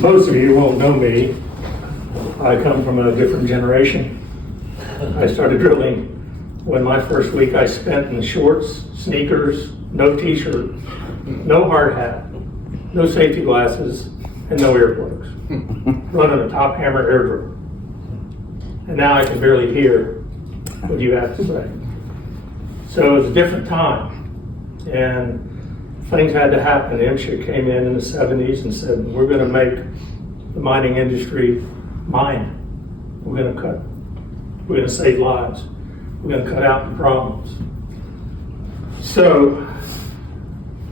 Most of you won't know me. I come from a different generation. I started drilling when my first week I spent in shorts, sneakers, no t-shirt, no hard hat, no safety glasses, and no earplugs, running a top hammer air drill. And now I can barely hear what you have to say. So it was a different time, and things had to happen. MSHA came in the 70s and said, we're going to make the mining industry mine. We're going to save lives. We're going to cut out the problems. So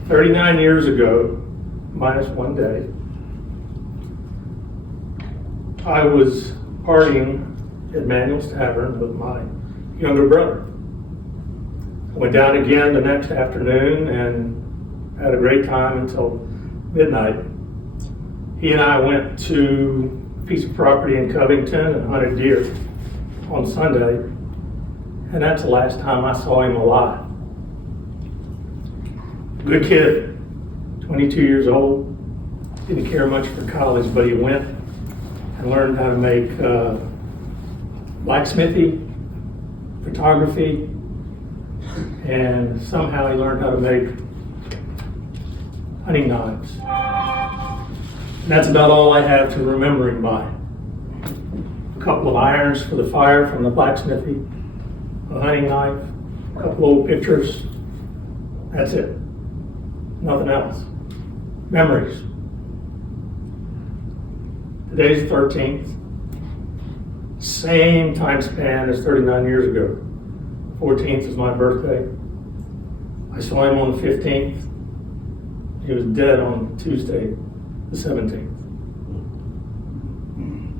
39 years ago, minus one day, I was partying at Manuel's Tavern with my younger brother. I went down again the next afternoon and had a great time until midnight. He and I went to a piece of property in Covington and hunted deer on Sunday, and that's the last time I saw him alive. Good kid, 22 years old, didn't care much for college, but he went and learned how to make blacksmithy, photography, and somehow he learned how to make hunting knives. And that's about all I have to remember him by. A couple of irons for the fire from the blacksmithy, a hunting knife, a couple old pictures. That's it. Nothing else. Memories. Today's the 13th. Same time span as 39 years ago. 14th is my birthday. I saw him on the 15th. He was dead on Tuesday, the 17th.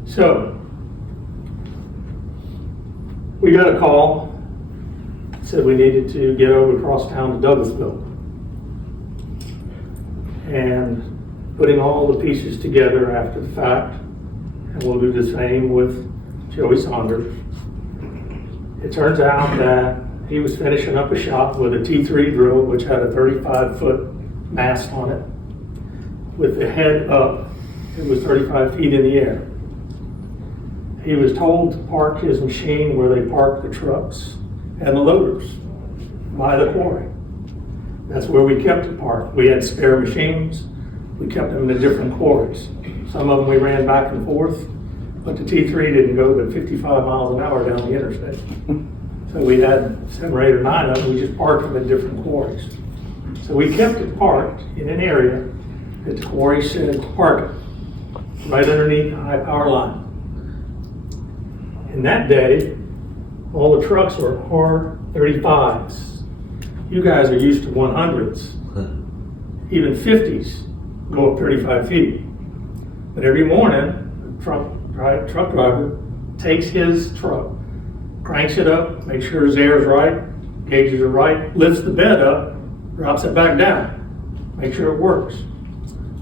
So, we got a call, said we needed to get over across town to Douglasville. And putting all the pieces together after the fact, and we'll do the same with Joey Saunders. It turns out that he was finishing up a shot with a T3 drill, which had a 35-foot mast on it. With the head up, it was 35 feet in the air. He was told to park his machine where they park the trucks and the loaders, by the quarry. That's where we kept it parked. We had spare machines. We kept them in the different quarries. Some of them we ran back and forth, but the T3 didn't go but 55 miles an hour down the interstate. So we had 7 or 8 or 9 of them. We just parked them in different quarries. So we kept it parked in an area that the quarry said to park it, right underneath the high power line. And that day, all the trucks were R35s. You guys are used to 100s. Even 50s go up 35 feet. But every morning, the truck driver takes his truck, cranks it up, makes sure his air is right, gauges are right, lifts the bed up, drops it back down, make sure it works.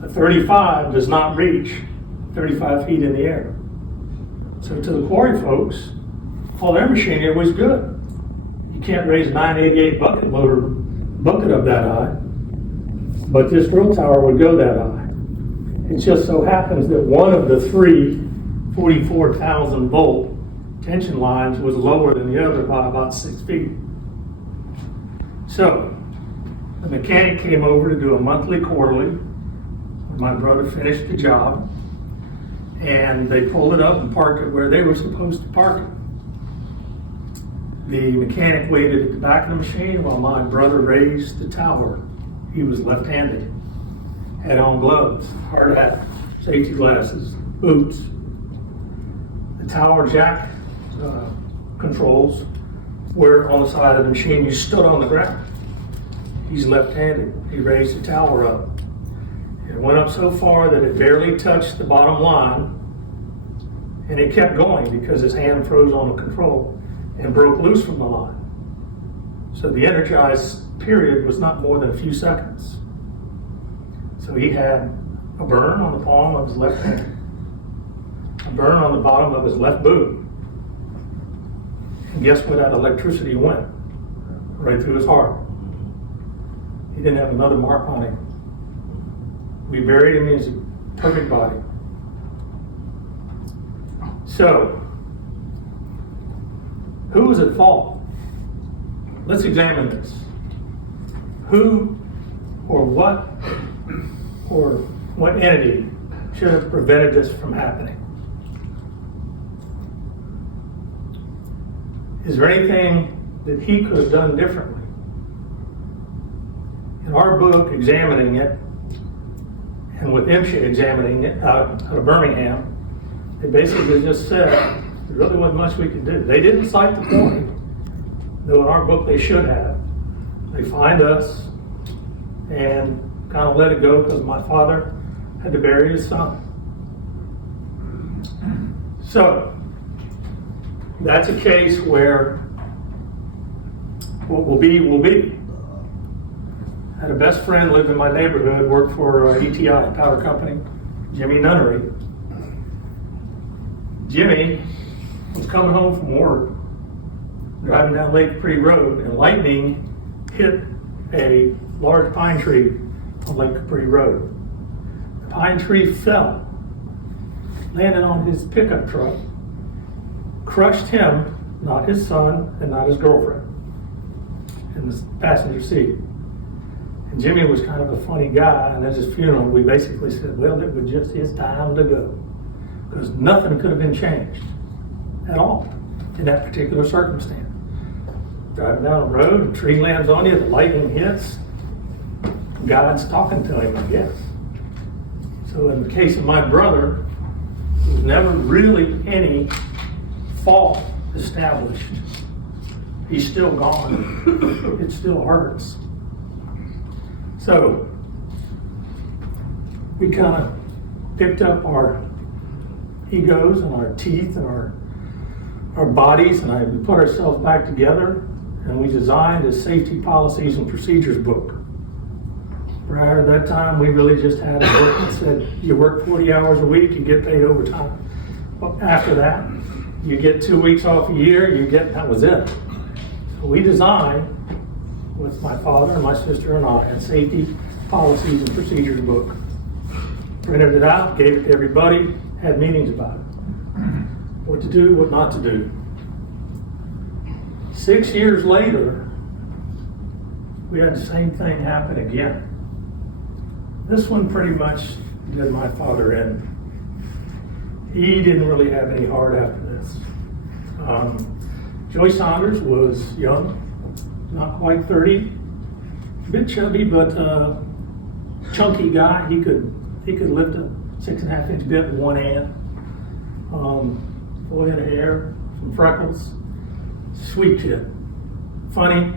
A 35 does not reach 35 feet in the air. So to the quarry folks, all their machinery was good. You can't raise a 988 bucket loader bucket up that high, but this drill tower would go that high. It just so happens that one of the 3 44,000 volt tension lines was lower than the other by about 6 feet. So the mechanic came over to do a monthly quarterly when my brother finished the job, and they pulled it up and parked it where they were supposed to park it. The mechanic waited at the back of the machine while my brother raised the tower. He was left-handed, had on gloves, hard hat, safety glasses, boots. The tower jack controls were on the side of the machine. You stood on the ground. He's left-handed. He raised the tower up. It went up so far that it barely touched the bottom line, and it kept going because his hand froze on the control and broke loose from the line. So the energized period was not more than a few seconds. So he had a burn on the palm of his left hand, a burn on the bottom of his left boot. And guess where that electricity went? Right through his heart. He didn't have another mark on him. We buried him in his perfect body. So, who was at fault? Let's examine this. Who or what entity should have prevented this from happening? Is there anything that he could have done differently? In our book, examining it, and with MSHA examining it out of Birmingham, they basically just said there really wasn't much we could do. They didn't cite the point, though in our book they should have. They fined us and kind of let it go because my father had to bury his son. So, that's a case where what will be, will be. I had a best friend lived in my neighborhood, worked for ETI, power company, Jimmy Nunnery. Jimmy was coming home from work, driving down Lake Capri Road, and lightning hit a large pine tree on Lake Capri Road. The pine tree fell, landed on his pickup truck, crushed him, not his son, and not his girlfriend, in the passenger seat. And Jimmy was kind of a funny guy, and at his funeral, we basically said, well, it was just his time to go, because nothing could have been changed at all in that particular circumstance. Driving down the road, a tree lands on you, the lightning hits, God's talking to him, I guess. So in the case of my brother, there was never really any fault established. He's still gone. It still hurts. So we kind of picked up our egos and our teeth and our bodies, and we put ourselves back together, and we designed a safety policies and procedures book. Prior to that time, we really just had a book that said you work 40 hours a week, you get paid overtime. But after that, you get 2 weeks off a year, that was it. So we designed, with my father and my sister and I, a safety policies and procedures book. Printed it out, gave it to everybody, had meetings about it. What to do, what not to do. 6 years later, we had the same thing happen again. This one pretty much did my father in. He didn't really have any heart after this. Joey Saunders was young, not quite 30, a bit chubby, but chunky guy. He could lift a 6.5-inch bit with one hand. Full head of hair, some freckles. Sweet kid, funny.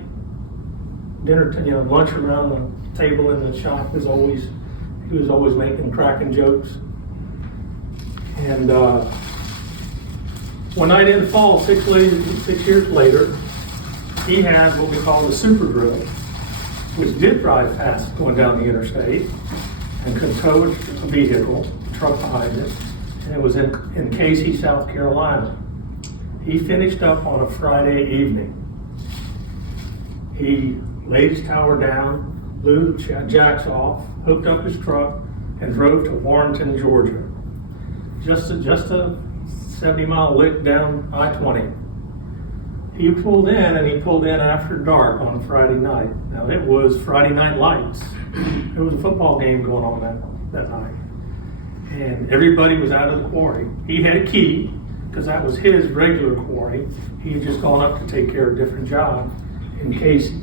Dinner, lunch around the table in the shop he was always making cracking jokes. And one night in the fall, 6 years later, he had what we call the super drill, which did drive fast going down the interstate and could tow a vehicle, a truck behind it, and it was in Casey, South Carolina. He finished up on a Friday evening. He laid his tower down, blew the jacks off, hooked up his truck, and drove to Warrenton, Georgia. Just a 70-mile lick down I-20. He pulled in after dark on Friday night. Now it was Friday Night Lights. There was a football game going on that night. And everybody was out of the quarry. He had a key, because that was his regular quarry. He had just gone up to take care of a different job in Casey.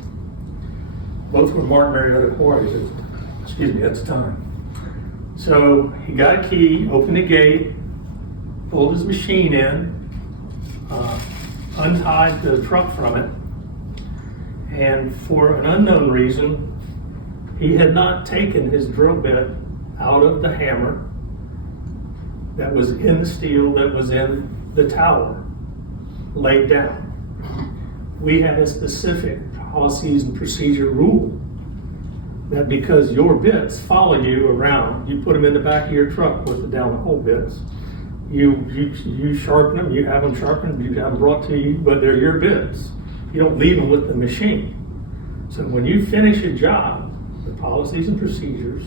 Both were Martin Marietta quarries at the time. So he got a key, opened the gate, pulled his machine in, untied the truck from it, and for an unknown reason, he had not taken his drill bit out of the hammer that was in the steel that was in the tower laid down. We had a specific policies and procedure rule that because your bits follow you around, you put them in the back of your truck with the down the hole bits. You sharpen them, you have them sharpened, you have them brought to you, but they're your bits. You don't leave them with the machine. So when you finish a job, the policies and procedures,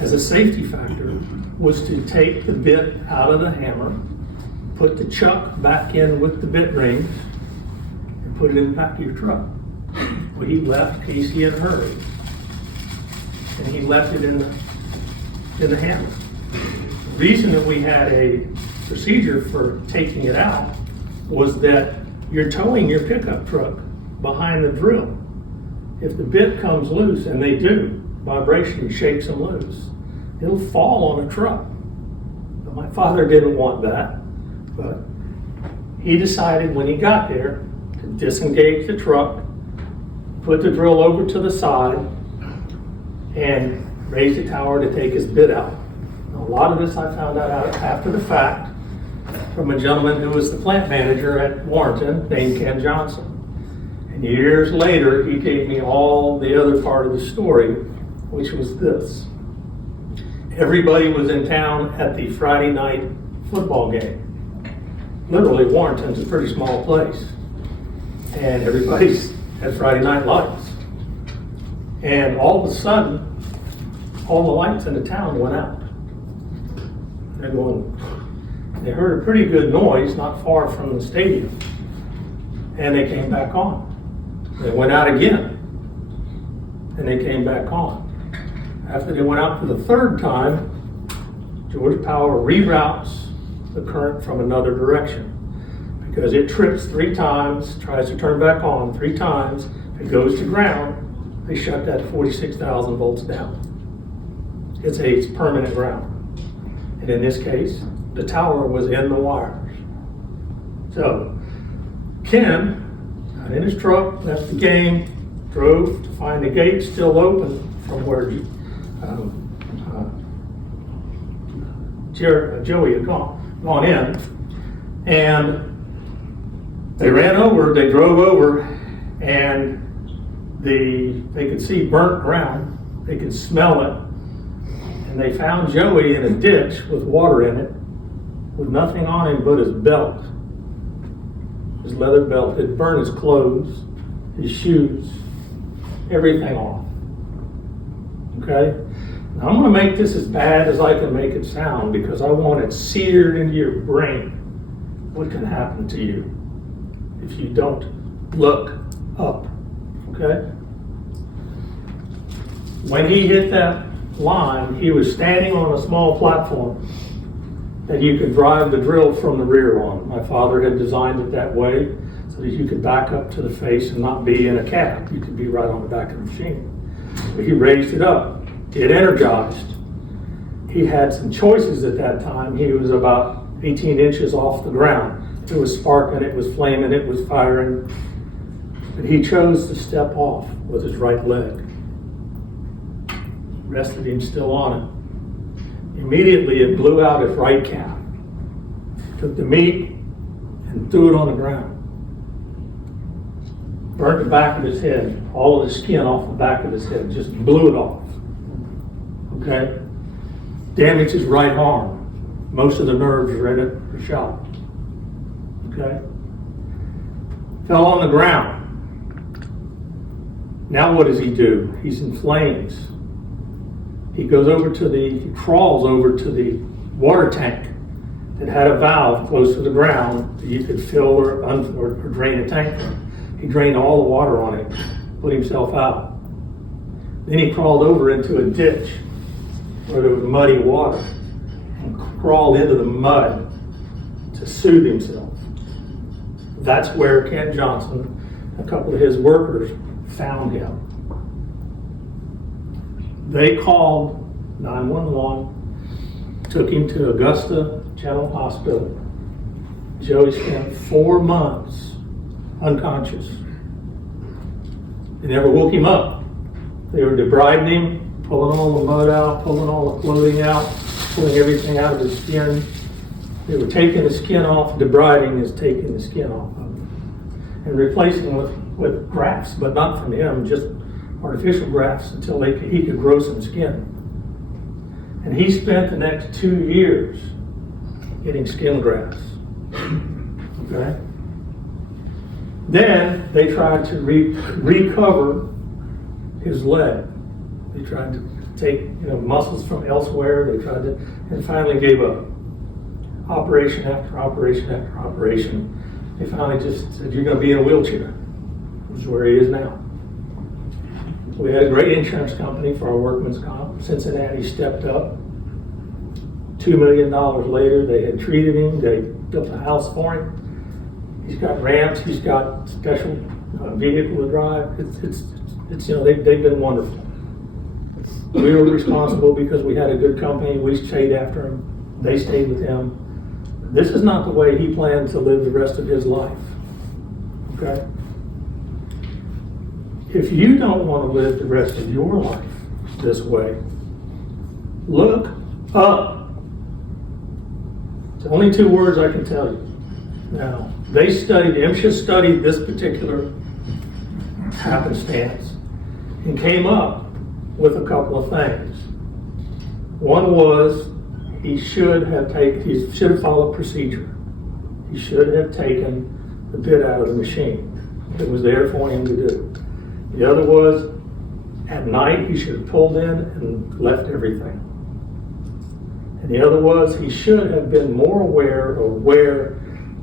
as a safety factor, was to take the bit out of the hammer, put the chuck back in with the bit rings and put it in the back of your truck. Well, he left Casey in a hurry, and he left it in the hammer. The reason that we had a procedure for taking it out was that you're towing your pickup truck behind the drill. If the bit comes loose, and they do, vibration shakes them loose, it'll fall on a truck. But my father didn't want that, but he decided when he got there to disengage the truck, put the drill over to the side, and raise the tower to take his bit out. Now, a lot of this I found out after the fact from a gentleman who was the plant manager at Warrenton named Ken Johnson. And years later, he gave me all the other part of the story, which was this. Everybody was in town at the Friday night football game. Literally, Warrenton's a pretty small place. And everybody's at Friday night lights. And all of a sudden, all the lights in the town went out. They heard a pretty good noise not far from the stadium. And they came back on. They went out again. And they came back on. After they went out for the third time, Georgia Power reroutes the current from another direction. Because it trips 3 times, tries to turn back on 3 times, it goes to ground, they shut that 46,000 volts down. It's permanent ground. And in this case, the tower was in the wires. So, Ken got in his truck, left the game, drove to find the gate still open from where Joey had gone in, and they drove over, and they could see burnt ground, they could smell it, and they found Joey in a ditch with water in it, with nothing on him but his belt, his leather belt. It burned his clothes, his shoes, everything off. Okay? Now I'm going to make this as bad as I can make it sound because I want it seared into your brain what can happen to you if you don't look up. Okay? When he hit that line, he was standing on a small platform that you could drive the drill from the rear on. My father had designed it that way so that you could back up to the face and not be in a cab. You could be right on the back of the machine. But he raised it up. It energized. He had some choices at that time. He was about 18 inches off the ground. It was sparking, it was flaming, it was firing. But he chose to step off with his right leg. Rested him still on it. Immediately it blew out his right calf. Took the meat and threw it on the ground. Burnt the back of his head, all of the skin off the back of his head, just blew it off. Okay? Damaged his right arm. Most of the nerves are in it were shot. Okay? Fell on the ground. Now what does he do? He's in flames. He crawls over to the water tank that had a valve close to the ground that you could fill or drain a tank from. He drained all the water on it, put himself out. Then he crawled over into a ditch where there was muddy water and crawled into the mud to soothe himself. That's where Ken Johnson, a couple of his workers, found him. They called 911, took him to Augusta General Hospital. Joey spent 4 months unconscious. They never woke him up. They were debriding him, pulling all the mud out, pulling all the clothing out, pulling everything out of his skin. They were taking the skin off. Debriding is taking the skin off of him and replacing with grafts, but not from him, just artificial grafts until he could grow some skin. And he spent the next 2 years getting skin grafts. Okay? Then they tried to recover his leg. They tried to take muscles from elsewhere. They tried to, and finally gave up. operation after operation after operation, they finally just said, you're gonna be in a wheelchair, which is where he is now. We had a great insurance company for our workman's comp. Cincinnati stepped up. $2 million later, they had treated him, they built a house for him. He's got ramps, he's got special vehicle to drive. It's they've been wonderful. We were responsible because we had a good company. We stayed after him. They stayed with him. This is not the way he planned to live the rest of his life. Okay? If you don't want to live the rest of your life this way, look up. It's only 2 words I can tell you. Now, MSHA studied this particular happenstance and came up with a couple of things. One was he should have followed procedure. He should have taken the bit out of the machine. It was there for him to do. The other was at night he should have pulled in and left everything. And the other was he should have been more aware of where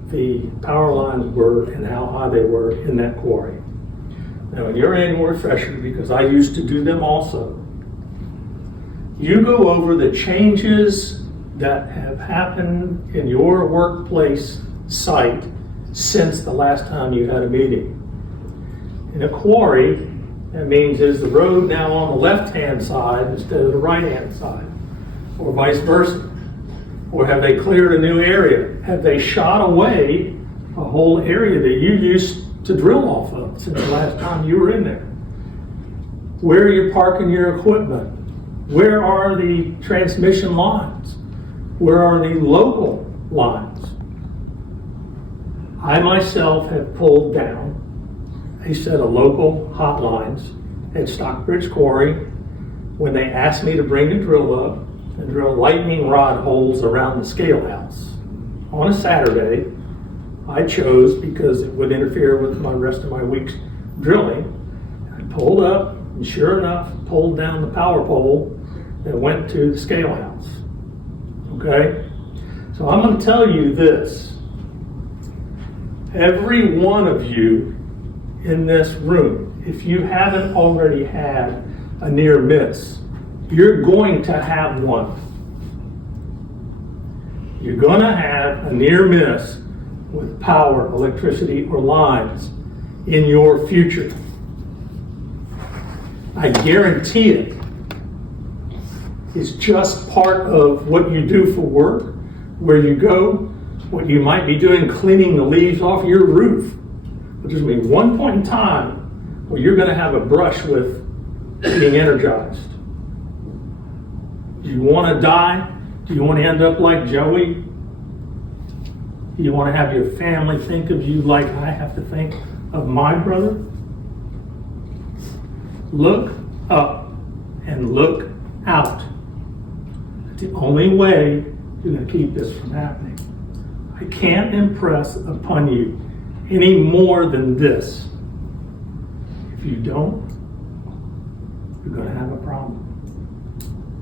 the power lines were and how high they were in that quarry. Now, in your annual refresher, because I used to do them also, you go over the changes that have happened in your workplace site since the last time you had a meeting. In a quarry, that means is the road now on the left-hand side instead of the right-hand side, or vice versa? Or have they cleared a new area? Have they shot away a whole area that you used to drill off of since the last time you were in there? Where are you parking your equipment? Where are the transmission lines? Where are the local lines? I myself have pulled down a set of local hotlines at Stockbridge Quarry when they asked me to bring the drill up and drill lightning rod holes around the scale house. On a Saturday, I chose, because it would interfere with the rest of my week's drilling, I pulled up and sure enough pulled down the power pole that went to the scale house. Okay? So I'm going to tell you this. Every one of you in this room, if you haven't already had a near miss, you're going to have one. You're going to have a near miss with power, electricity, or lines in your future. I guarantee it. It's just part of what you do for work, where you go, what you might be doing, cleaning the leaves off your roof. But there's going to be one point in time where you're going to have a brush with being energized. Do you want to die? Do you want to end up like Joey? Do you want to have your family think of you like I have to think of my brother? Look up and look out. It's the only way you're going to keep this from happening. I can't impress upon you any more than this. If you don't, you're going to have a problem.